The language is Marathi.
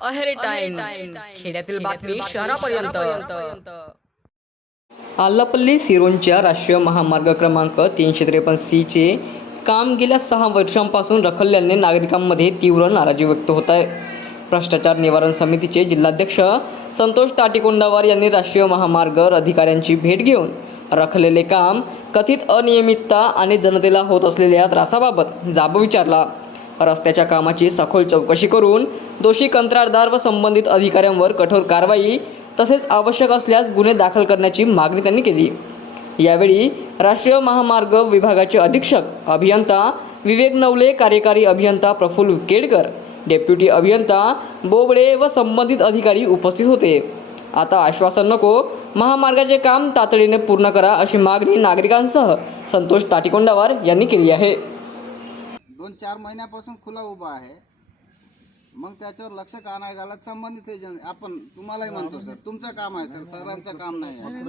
अहेरी टाइम्स खेड्यातील बातमी शहरापर्यंत। आलापल्ली सिरोंचा राष्ट्रीय महामार्ग क्रमांक 353 चे काम गेल्या 6 वर्षांपासून रखडल्याने नागरिकांमध्ये तीव्र नाराजी व्यक्त होत आहे। भ्रष्टाचार निवारण समितीचे जिल्हाध्यक्ष संतोष ताटीकोंडावार यांनी राष्ट्रीय महामार्ग अधिकाऱ्यांची भेट घेऊन रखडलेले काम, कथित अनियमितता आणि जनतेला होत असलेल्या त्रासाबाबत जाब विचारला। रस्त्याच्या कामाची सखोल चौकशी करून दोषी कंत्राटदार व संबंधित अधिकाऱ्यांवर कठोर कारवाई तसेच आवश्यक असल्यास गुन्हे दाखल करण्याची मागणी त्यांनी केली। यावेळी राष्ट्रीय महामार्ग विभागाचे अधीक्षक अभियंता विवेक नवले, कार्यकारी अभियंता प्रफुल्ल केडकर, डेप्युटी अभियंता बोबडे व संबंधित अधिकारी उपस्थित होते। आता आश्वासन नको, महामार्गाचे काम तातडीने पूर्ण करा अशी मागणी नागरिकांसह संतोष ताटीकोंडावार यांनी केली आहे। 2-4 महिन्यापासून खुला उभा आहे, मग त्याच्यावर लक्ष का नाही घालत संबंधित एजन्सी? आपण तुम्हालाही म्हणतो सर, तुमचं काम आहे सर, सरांचं काम नाही आहे।